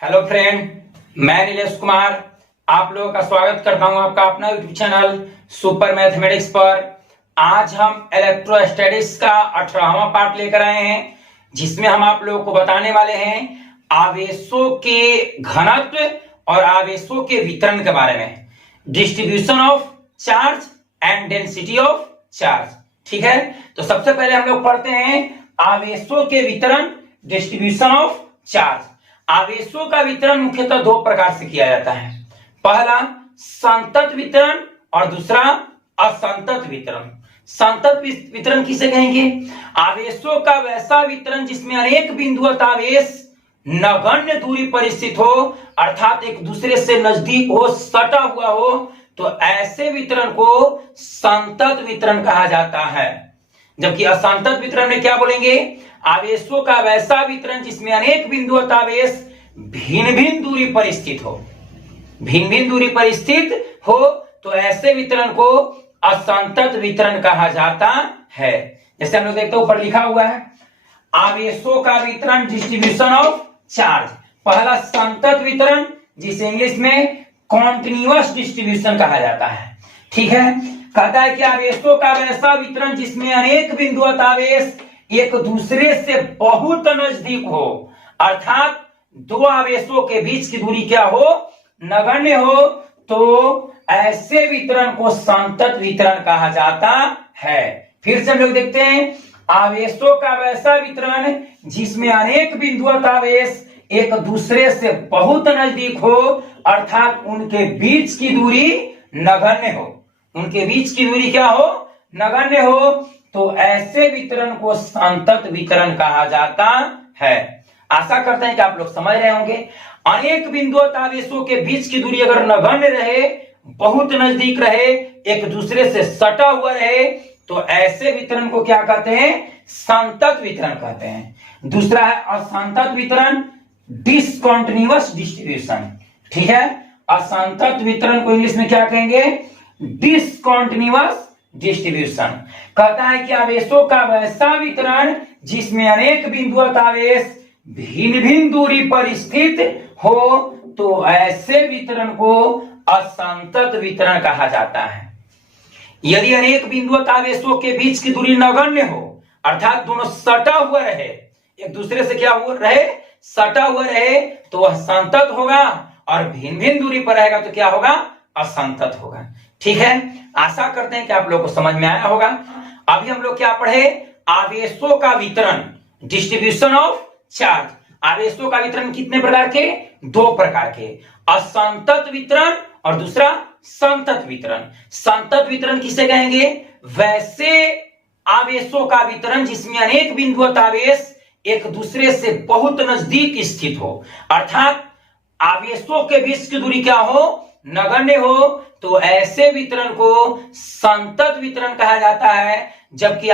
Hello friend, मैं नीलेश कुमार आप लोगों का स्वागत करता हूं आपका अपना यूट्यूब चैनल सुपर मैथमेटिक्स पर। आज हम इलेक्ट्रोस्टैटिक्स का 18वां पार्ट लेकर आए हैं, जिसमें हम आप लोगों को बताने वाले हैं आवेशों के घनत्व और आवेशों के वितरण के बारे में, distribution of charge and density of charge. ठीक है, तो सबसे पहले हम लोग पढ़ते हैं आवेशों के वितरण, डिस्ट्रीब्यूशन ऑफ चार्ज। आवेशों का वितरण मुख्यतः दो प्रकार से किया जाता है। पहला संतत वितरण और दूसरा असंतत वितरण। संतत वितरण किसे कहेंगे? आवेशों का वैसा वितरण जिसमें अनेक बिंदुवत आवेश नगण्य दूरी पर स्थित हो, अर्थात एक दूसरे से नजदीक हो, सटा हुआ हो, तो ऐसे वितरण को संतत वितरण कहा जाता है। जबकि असंतत वितरण में क्या बोलेंगे? आवेशों का वैसा वितरण जिसमें अनेक बिंदुवत आवेश भिन्न भिन्न दूरी पर स्थित हो, भिन्न भिन्न दूरी पर स्थित हो, तो ऐसे वितरण को असंतत वितरण कहा जाता है। जैसे हम लोग देखते हैं ऊपर लिखा हुआ है आवेशों का वितरण, डिस्ट्रीब्यूशन ऑफ चार्ज। पहला संतत वितरण, जिसे इंग्लिश में कॉन्टिन्यूअस डिस्ट्रीब्यूशन कहा जाता है। ठीक है, कहता है कि आवेशों का वैसा वितरण जिसमें अनेक बिंदुवत आवेश एक दूसरे से बहुत नजदीक हो, अर्थात दो आवेशों के बीच की दूरी क्या हो? नगण्य हो, तो ऐसे वितरण को संतत वितरण कहा जाता है। फिर से हम लोग देखते हैं आवेशों का वैसा वितरण जिसमें अनेक बिंदुवत आवेश एक दूसरे से बहुत नजदीक हो, अर्थात उनके बीच की दूरी नगण्य हो, उनके बीच की दूरी क्या हो? नगण्य हो, तो ऐसे वितरण को संतत वितरण कहा जाता है। आशा करते हैं कि आप लोग समझ रहे होंगे। अनेक बिंदुवत आवेशों के बीच की दूरी अगर नगण्य रहे, बहुत नजदीक रहे, एक दूसरे से सटा हुआ रहे, तो ऐसे वितरण को क्या कहते हैं? संतत वितरण कहते हैं। दूसरा है असंतत वितरण, डिसकंटिन्यूअस डिस्ट्रीब्यूशन। ठीक है, असंतत वितरण को इंग्लिश में क्या कहेंगे? Discontinuous distribution. कहता है कि आवेशों का वैसा वितरण जिसमें अनेक बिंदुवत आवेश भिन्न भिन्न दूरी पर स्थित हो, तो ऐसे वितरण को असंतत वितरण कहा जाता है। यदि अनेक बिंदुवत आवेशों के बीच की दूरी नगण्य हो, अर्थात दोनों सटा हुआ रहे, एक दूसरे से क्या हुआ रहे? सटा हुआ रहे, तो वह संतत होगा, और भिन्न भिन्न दूरी पर रहेगा तो क्या होगा? असंतत होगा। ठीक है, आशा करते हैं कि आप लोगों को समझ में आया होगा। अभी हम लोग क्या पढ़े? आवेशों का वितरण, डिस्ट्रीब्यूशन ऑफ चार्ज। आवेशों का वितरण कितने प्रकार के? दो प्रकार के, असंतत वितरण और दूसरा संतत वितरण। संतत वितरण किसे कहेंगे? वैसे आवेशों का वितरण जिसमें अनेक बिंदुवत आवेश एक दूसरे से बहुत नजदीक स्थित हो, अर्थात आवेशों के बीच की दूरी क्या हो? नगण्य हो, तो ऐसे वितरण को संतत वितरण कहा जाता है। जबकि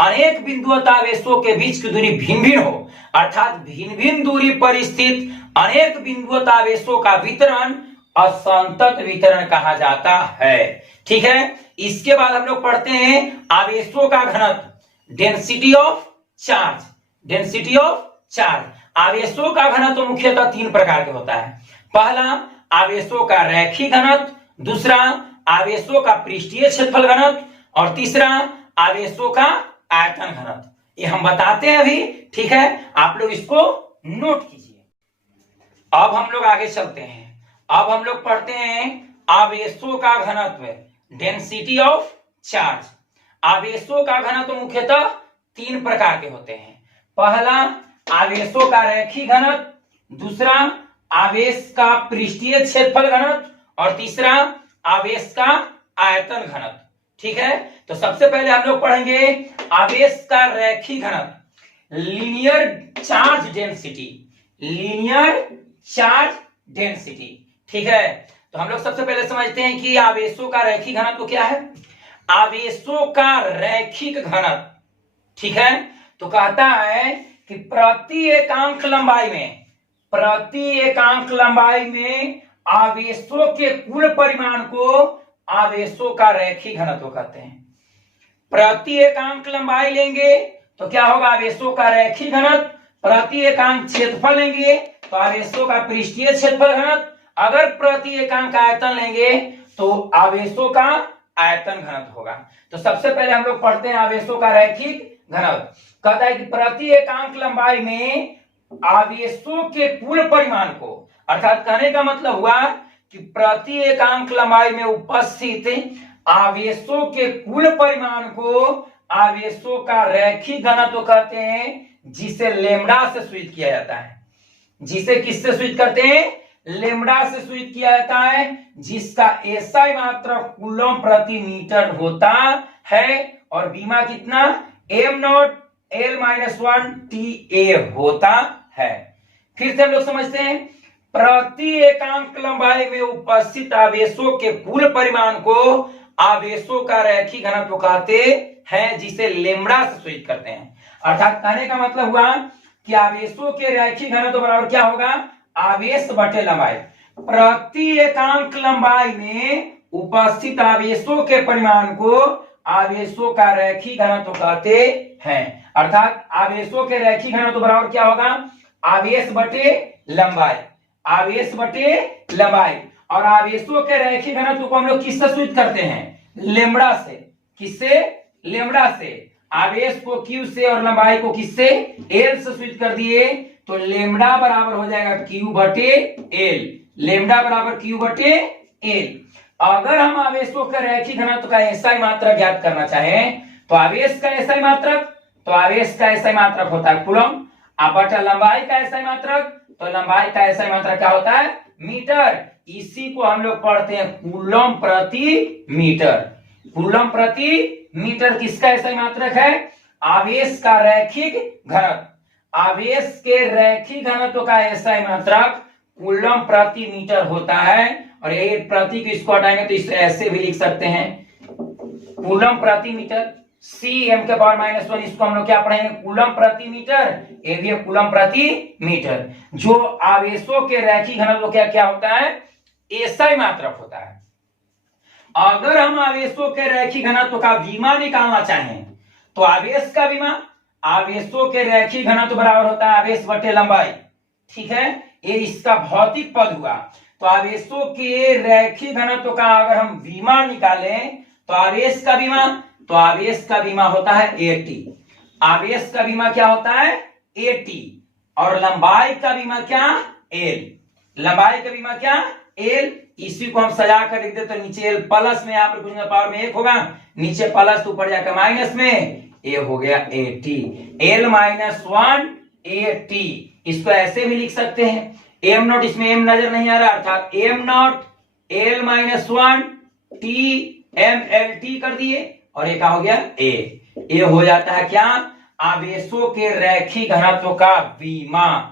अनेक बिंदुवत आवेशों के बीच की दूरी भिन्न भिन्न हो, अर्थात भिन्न भिन्न दूरी पर स्थित अनेक बिंदुवत आवेशों का वितरण असंतत वितरण कहा जाता है। ठीक है, इसके बाद हम लोग पढ़ते हैं आवेशों का घनत्व, density of charge. Density of charge, आवेशों का घनत्व मुख्यतः तीन प्रकार के होता है। पहला आवेशों का रैखिक घनत्व, दूसरा आवेशों का पृष्ठीय क्षेत्रफल घनत्व, और तीसरा आवेशों का आयतन घनत्व। ये हम बताते हैं अभी। ठीक है, आप लोग इसको नोट कीजिए। अब हम लोग आगे चलते हैं। अब हम लोग पढ़ते हैं आवेशों का घनत्व, डेंसिटी ऑफ चार्ज। आवेशों का घनत्व मुख्यतः तीन प्रकार के होते हैं। पहला आवेशों का रैखिक घनत्व, दूसरा आवेश का पृष्ठीय क्षेत्रफल घनत्व, और तीसरा आवेश का आयतन घनत्व। ठीक है, तो सबसे पहले हम लोग पढ़ेंगे आवेश का रैखिक घनत्व, linear charge density. Linear charge density. ठीक है, तो हम लोग सबसे पहले समझते हैं कि आवेशों का रैखिक घनत्व क्या है। आवेशों का रैखिक घनत्व, ठीक है, तो कहता है कि प्रति एकांक लंबाई में आवेशों के कुल परिमाण को आवेशों का रैखिक घनत्व कहते हैं। प्रति एकांक लंबाई लेंगे तो क्या होगा? आवेशों का रैखिक घनत्व प्रति एकांक क्षेत्रफल लेंगे तो आवेशों का पृष्ठीय क्षेत्रफल घनत्व, अगर प्रति एकांक आयतन लेंगे तो आवेशों का आयतन घनत्व होगा। तो सबसे पहले हम लोग पढ़ते हैं आवेशों का रैखिक घनत्व। कहता है कि प्रति एकांक लंबाई में आवेशों के कुल परिमाण को, अर्थात कहने का मतलब हुआ कि प्रति एकांक लंबाई में उपस्थित आवेशों के कुल परिमाण को आवेशों का रैखिक घनत्व कहते हैं, जिसे लेमड़ा से सूचित किया जाता है। जिसे किससे सूचित करते हैं? लेमड़ा से सूचित किया जाता है, जिसका एसआई मात्रक कूलम प्रति मीटर होता है और बीमा कितना? M not L minus 1 T A होता है। फिर से हम लोग समझते हैं, प्रति एकांक लंबाई में उपस्थित आवेशों के कुल परिमाण को आवेशों का रैखिक घनत्व कहते हैं, जिसे लेमड़ा से सूचित करते हैं। अर्थात कहने का मतलब हुआ कि आवेशों के रैखिक घनत्व बराबर क्या होगा? आवेश बटे लंबाई। प्रति एकांक लंबाई में उपस्थित आवेशों के परिमाण को आवेशों का रैखिक घनत्व कहते हैं। अर्थात आवेशों के रैखिक घनत्व बराबर क्या होगा? आवेश बटे लंबाई। आवेश बटे लंबाई। और आवेशों के रैखिक घनत्व को हम लोग किससे सूचित करते हैं? लेमड़ा से। किससे? लेमड़ा से। आवेश को क्यू से और लंबाई को किससे? एल से सूचित कर दिए, तो लेमड़ा बराबर हो जाएगा क्यू बटे एल। लेमड़ा बराबर क्यू बटे एल। अगर हम आवेशों का रैखिक घनत्व का एसआई मात्रक ज्ञात करना चाहें तो आवेश का एसआई मात्रक, तो आवेश का एसआई मात्रक होता है कूलम। बटा लंबाई का एसआई मात्रक, तो लंबाई का एसआई मात्रक क्या होता है? मीटर। इसी को हम लोग पढ़ते हैं कूलम प्रति मीटर। कूलम प्रति मीटर किसका एसआई मात्रक है? आवेश का रैखिक घनत्व। आवेश के रैखिक घनत्व का एसआई मात्रक कूलम प्रति मीटर होता है। और ये प्रति को इसको हटाएंगे तो इसे ऐसे भी लिख सकते हैं, कूलम प्रति मीटर। cm के पावर -1, इसको हम लोग क्या पढ़ेंगे? कूलम प्रति मीटर। ये भी है कूलम प्रति मीटर। जो आवेशों के रैखिक घनत्व क्या क्या होता है? एसआई मात्रक होता है। अगर हम आवेशों के रैखिक घनत्व का विमा निकालना चाहें तो आवेश का विमा, आवेशों के रैखिक घनत्व बराबर होता है आवेश बटे लंबाई। ठीक है, ये इसका भौतिक पद हुआ। तो आवेशों के रैखिक घनत्व का अगर हम विमा निकालें तो आवेश का विमा, तो आवेश का विमा होता है एटी। आवेश का विमा क्या होता है? एटी। और लंबाई का विमा क्या? एल। लंबाई का विमा क्या? एल। इसी को हम सजा कर लिख दे तो नीचे एल प्लस में, यहाँ पर कुछ पावर में 1 होगा, नीचे प्लस ऊपर जाकर माइनस में, ए हो गया एटी। L -1 eighty. इसको ऐसे भी लिख सकते हैं, एम नॉट, इसमें एम नजर नहीं आ रहा, अर्थात M not L -1 T M L T कर दिए और एक हो गया ए हो जाता है क्या? आवेशों के रैखिक घनत्व का विमा।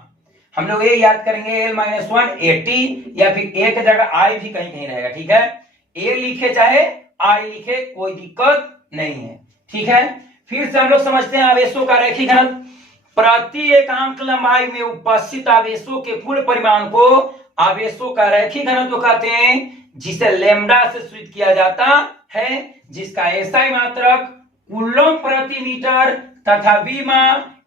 हम लोग ये याद करेंगे एल -1 एटी, या फिर ए की जगह आई भी कहीं कहीं रहेगा। ठीक है, ए लिखे चाहे आई लिखे, कोई दिक्कत नहीं है। ठीक है, फिर से हम लोग समझते हैं आवेशों का रैखिक घनत्व। प्रति एकांक लंबाई में उपस्थित आवेशों के कुल परिमाण को आवेशों का रैखिक घनत्व कहते हैं, जिसे लेमड़ा से सूचित किया जाता है, जिसका एसआई मात्रक कूलम प्रति मीटर तथा विमा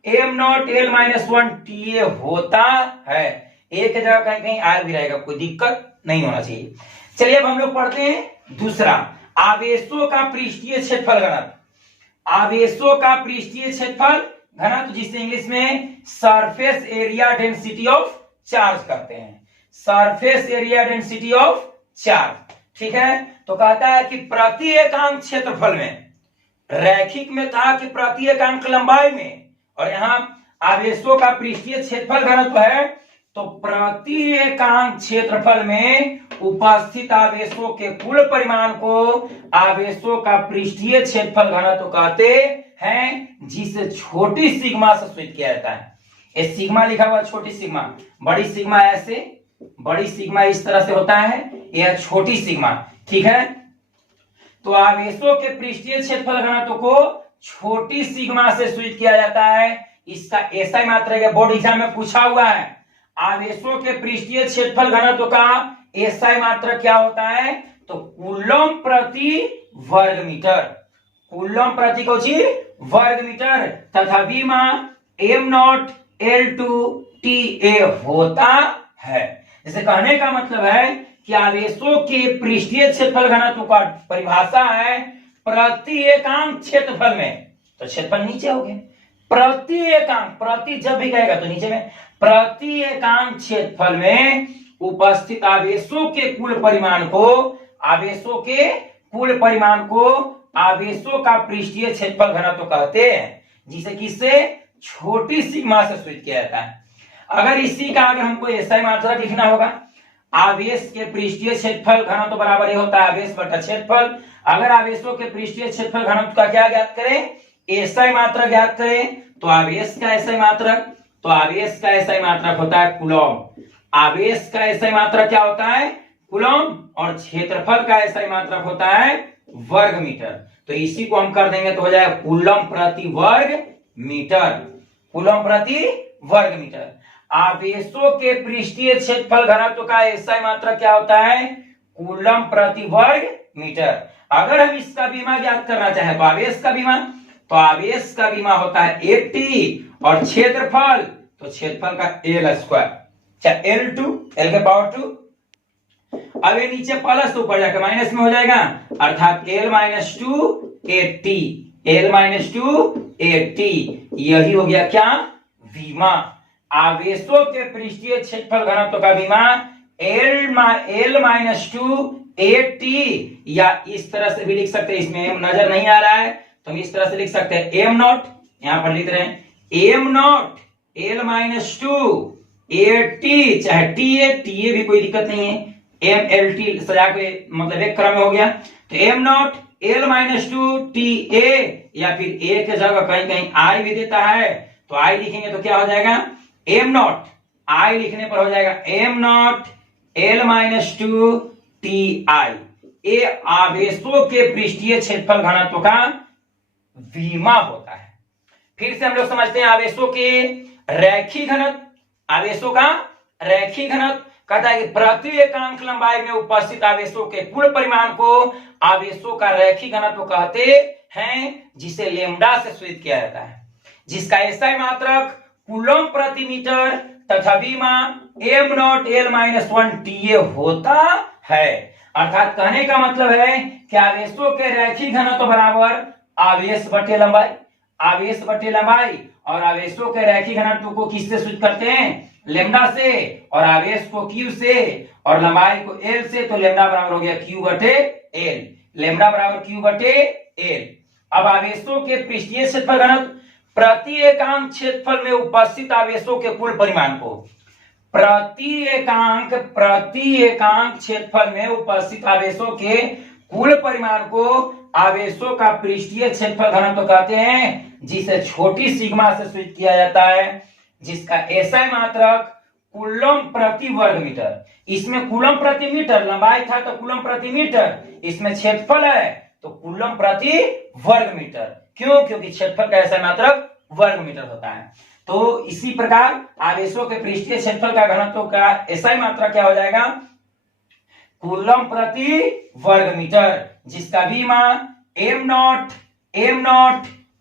एम नॉट एल -1 टी होता है। एक जगह कहीं कहीं आर भी रहेगा, कोई दिक्कत नहीं होना चाहिए। चलिए अब हम लोग पढ़ते हैं दूसरा, आवेशों का पृष्ठीय क्षेत्रफल घनत्व। आवेशों का पृष्ठीय क्षेत्रफल घनत्व, जिसे इंग्लिश में surface area density of charge कहते हैं। Surface area density of charge. ठीक है, तो कहता है कि प्रति एकांक क्षेत्रफल में, रैखिक में था कि प्रति एकांक लंबाई में, और यहां आवेशों का पृष्ठीय क्षेत्रफल घनत्व है, तो प्रति एकांक क्षेत्रफल में उपस्थित आवेशों के कुल परिमाण को आवेशों का पृष्ठीय क्षेत्रफल घनत्व कहते हैं, जिसे छोटी सिग्मा से सूचित किया जाता है। ये सिग्मा लिखा हुआ, छोटी सिग्मा, बड़ी सिग्मा ऐसे, बड़ी सिग्मा इस तरह से होता है, यह छोटी सिग्मा। ठीक है, तो आवेशों के पृष्ठीय क्षेत्रफल घनत्व को छोटी सिग्मा से सूचित किया जाता है। इसका एसआई मात्रक बोर्ड एग्जाम में पूछा हुआ है, आवेशों के पृष्ठीय क्षेत्रफल घनत्व का एसआई मात्रक क्या होता है? तो कूलम प्रति वर्ग मीटर। कूलम प्रति वर्ग मीटर तथा विमा एम नॉट L2TA होता है। जैसे कहने का मतलब है कि आवेशों के पृष्ठीय क्षेत्रफल घनत्व का परिभाषा है प्रति एकांक क्षेत्रफल में, तो क्षेत्रफल नीचे हो गया, प्रति एकांक, प्रति जब भी कहेगा तो नीचे में, प्रति एकांक क्षेत्रफल में उपस्थित आवेशों के कुल परिमाण को, आवेशों के कुल परिमाण को आवेशों का पृष्ठीय क्षेत्रफल घनत्व कहते हैं, जिसे किससे, छोटी सिग्मा से सूचित किया जाता है। अगर इसी का अगर हमको ऐसा मात्रा लिखना होगा, आवेश के पृष्ठीय क्षेत्रफल घनत्व बराबर ये होता है आवेश बटा क्षेत्रफल। अगर आवेशों के पृष्ठीय क्षेत्रफल घनत्व का क्या ज्ञात करें, ऐसा मात्रक ज्ञात करें, तो आवेश का ऐसा मात्रक, तो आवेश का ऐसा मात्रक होता है कूलम। आवेश का ऐसा मात्रक क्या होता है, कूलम, और क्षेत्रफल का ऐसा मात्रक होता है वर्ग मीटर। तो इसी को हम कर देंगे तो हो जाएगा कूलम प्रति वर्ग मीटर, कूलम प्रति वर्ग मीटर। आवेशों के पृष्ठीय क्षेत्रफल घनत्व का ऐसा मात्रक क्या होता है, कूलम प्रति वर्ग मीटर। अगर हम इसका बीमा ज्ञात करना चाहें तो आवेश का बीमा, तो आवेश का बीमा होता है 1T और क्षेत्रफल, तो क्षेत्रफल का L स्क्वायर, चाहे L2, L के पावर 2। अब ये नीचे प्लस तो ऊपर जाकर माइनस में हो जाएगा, अर्थात L minus 2AT, L minus 2AT, यही हो गया क्या, बीमा। आवेशों के पृष्ठीय क्षेत्रफल घनत्व का बीमा L माइनस 2AT, या इस तरह से भी लिख सकते हैं, इसमें नजर नहीं आ रहा है तो हम इस तरह से लिख सकते हैं m नॉट, यहां पर लिख रहे हैं m not L minus 2AT, चाहे TA भी कोई दिक्कत नहीं है, MLT सजा के मतलब एक क्रम में हो गया, तो m not L minus 2TA, या फिर A के जगह कहीं कहीं I भी देता है तो I लिखेंगे तो क्या हो जाएगा, m नॉट, I लिखने पर हो जाएगा m not L minus 2TI। ये आवेशों के पृष्ठीय क्षेत्रफल घनत्व का बीमा होता है। फिर से हम लोग समझते हैं आवेशों के रैखिक घनत्व। आवेशों का रैखिक घनत्व कहता है कि प्रति एकांक लंबाई में उपस्थित आवेशों के कुल परिमाण को आवेशों का रैखिक घनत्व कहते हैं, जिसे लेम्डा से सूचित किया जाता है, जिसका एसआई मात्रक कूलम प्रति मीटर तथा बीमा m not L minus 1TA होता है। अर्थात कहने का मतलब है कि आवेशों के रैखिक घनत्व बराबर आवेश बटे लंबाई, आवेश बटे लंबाई, और आवेशों के रैखिक घनत्व को किससे सूचित करते हैं, लेम्डा से, और आवेश को Q से और लंबाई को L से, तो लेम्डा बराबर हो गया Q बटे L, लेम्डा बराबर Q बटे L। अब आवेशों के पृष्ठीय क्षेत्रफल घनत्व प्रति एकांक क्षेत्रफल में उपस्थित आवेशों के कुल परिमाण को, प्रति एकांक क्षेत्रफल में उपस्थित आवेशों के कुल परिमाण को आवेशों का पृष्ठीय क्षेत्रफल घनत्व कहते हैं, जिसे छोटी सिग्मा से सूचित किया जाता है, जिसका एसआई मात्रक कूलम प्रति वर्ग मीटर। इसमें कूलम प्रति मीटर, लंबाई था तो कूलम प्रति मीटर, इसमें क्षेत्रफल है तो कूलम प्रति वर्ग मीटर। क्यों, क्योंकि क्षेत्रफल का एसआई मात्रक वर्ग मीटर होता है। तो इसी प्रकार आवेशों के पृष्ठीय क्षेत्रफल का घनत्व का एसआई मात्रक क्या हो जाएगा, कूलम प्रति वर्ग मीटर, जिसका बीमा m not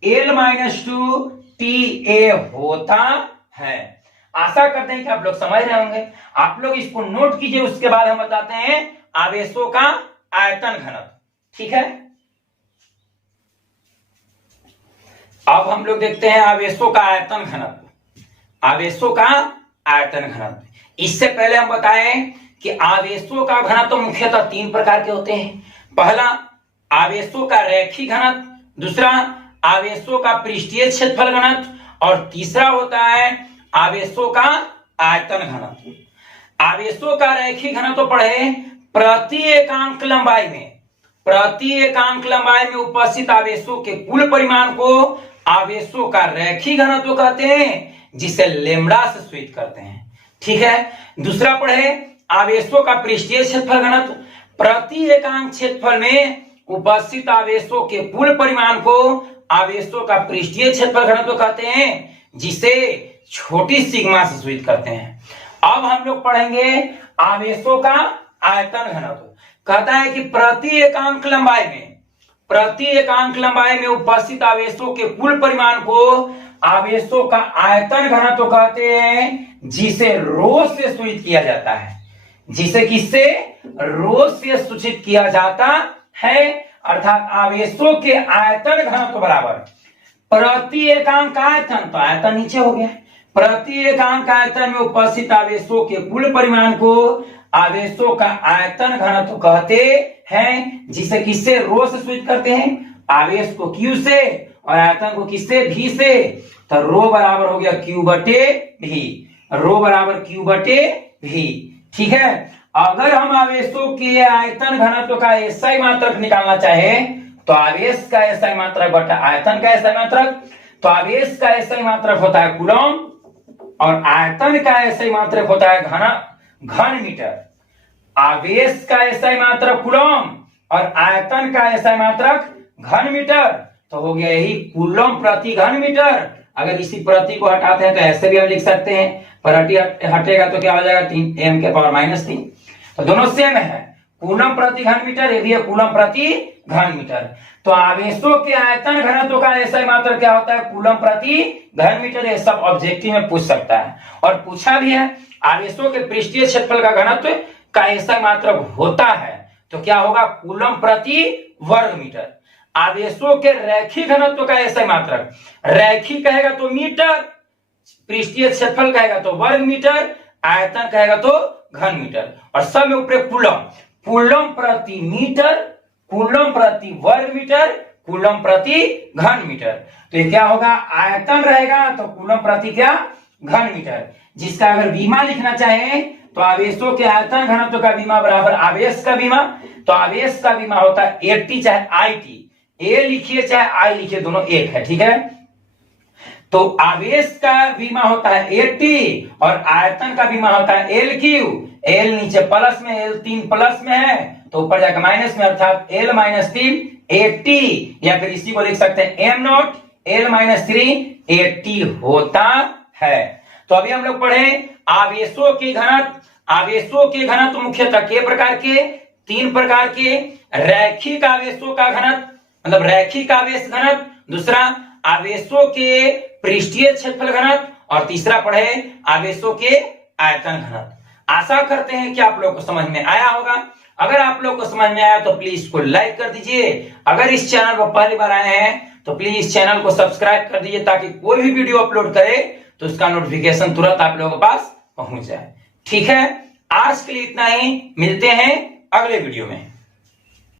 L minus 2TA होता है। आशा करते हैं कि आप लोग समझ रहे होंगे। आप लोग इसको नोट कीजिए, उसके बाद हम बताते हैं आवेशों का आयतन घनत्व। ठीक है, अब हम लोग देखते हैं आवेशों का आयतन घनत्व। आवेशों का आयतन घनत्व, इससे पहले हम बताएं कि आवेशों का घनत्व मुख्यतः 3 प्रकार के होते हैं। पहला आवेशों का रैखिक घनत्व, दूसरा आवेशों का पृष्ठीय क्षेत्रफल घनत्व, और तीसरा होता है आवेशों का आयतन घनत्व। आवेशों का रैखिक घनत्व पढ़े प्रति एकांक लंबाई में, प्रति एकांक लंबाई में उपस्थित आवेशों के कुल परिमाण को आवेशों का रैखिक घनत्व कहते हैं, जिसे लेम्डा से सूचित करते हैं। ठीक है, दूसरा पढ़े आवेशों का पृष्ठीय क्षेत्रफल घनत्व, प्रति एकांक क्षेत्रफल में उपस्थित आवेशों के कुल परिमाण को आवेशों का पृष्ठीय क्षेत्रफल घनत्व कहते हैं, जिसे छोटी सिग्मा से सूचित करते हैं। अब हम लोग पढ़ेंगे आवेशों का आयतन घनत्व। कहता है कि प्रति एकांक लंबाई में, प्रति एकांक लंबाई में उपस्थित आवेशों के कुल परिमाण को आवेशों का आयतन घनत्व कहते हैं जिसे रो से सूचित किया जाता है, जिसे किससे, रो से सूचित किया जाता है। अर्थात आवेशों के आयतन घनत्व बराबर प्रति एकांक आयतन, तो आयतन नीचे हो गया, प्रति एकांक आयतन में उपस्थित आवेशों के कुल परिमाण को आवेशों का आयतन घनत्व कहते हैं, जिसे किससे, रो से सूचित करते हैं, आवेश को क्यू से और आयतन को किससे, भी से। तो रो बराबर हो गया क्यू बटे भी, रो बराबर क्यू बटे भी। ठीक है, अगर हम आवेशों के आयतन घनत्व का एसआई मात्रक निकालना चाहे तो आवेश का एसआई मात्रक बटा आयतन का एसआई मात्रक, तो आवेश का एसआई मात्रक होता है कूलम और आयतन का एसआई मात्रक होता है घन मीटर। आवेश का एसआई मात्रक कूलम और आयतन का एसआई मात्रक घन मीटर, तो हो गया यही कूलम प्रति घन मीटर। अगर इसी प्रति को हटाते हैं तो ऐसे भी हम लिख सकते हैं, प्रति हटेगा तो क्या हो जाएगा, 3 m के पावर -3। तो दोनों सेम है, कूलम प्रति घन मीटर, ये भी है कूलम प्रति घन मीटर। तो आवेशों के आयतन घनत्व का एसआई मात्रक क्या होता है, कूलम प्रति घन मीटर। ये सब ऑब्जेक्टिव में पूछ सकता है और पूछा भी है। आवेशों के पृष्ठीय क्षेत्रफल का घनत्व का एसआई मात्रक होता है तो क्या होगा, कूलम प्रति वर्ग मीटर। आवेशों के रैखिक घनत्व का एसआई मात्रक, रैखिक कहेगा तो मीटर, पृष्ठीय क्षेत्रफल कहेगा तो वर्ग मीटर, आयतन कहेगा तो घन मीटर, और सब में ऊपर कूलम, कूलम प्रति मीटर, कूलम प्रति वर्ग मीटर, कूलम प्रति घन मीटर। तो ये क्या होगा, आयतन रहेगा तो कूलम प्रति क्या, घन मीटर। जिसका अगर बीमा लिखना चाहे तो आवेशों के आयतन घनत्व का बीमा बराबर आवेश का बीमा, तो आवेश का बीमा होता है एटी चाहे आईटी, ए लिखिए चाहे आई लिखिए, दोनों एक है। ठीक है, तो आवेश का बीमा होता है एटी और आयतन का बीमा होता है एल क्यू। एल नीचे प्लस में, एल 3 प्लस में है तो ऊपर जाकर माइनस में, अर्थात एल -3 80, या फिर इसी को लिख सकते हैं एम नॉट एल -3 80 होता है। तो अभी हम लोग पढ़े आवेशों के घनत्व। आवेशों के घनत्व मुख्यतः के प्रकार के, 3 प्रकार के, रैखिक आवेशों का घनत्व मतलब रैखिक आवेश घनत्व, दूसरा आवेशों के पृष्ठीय क्षेत्रफल घनत्व और तीसरा पढ़े आवेशों के आयतन घनत्व। आशा करते हैं कि आप लोग को समझ में आया होगा। अगर आप लोग को समझ में आया तो प्लीज इसको लाइक कर दीजिए। अगर इस चैनल पर पहली बार आए हैं तो प्लीज इस चैनल को सब्सक्राइब कर दीजिए ताकि कोई भी वीडियो अपलोड करे तो उसका नोटिफिकेशन तुरंत आप लोगों के पास पहुंच जाए। ठीक है, आज के लिए इतना ही, मिलते हैं अगले वीडियो में।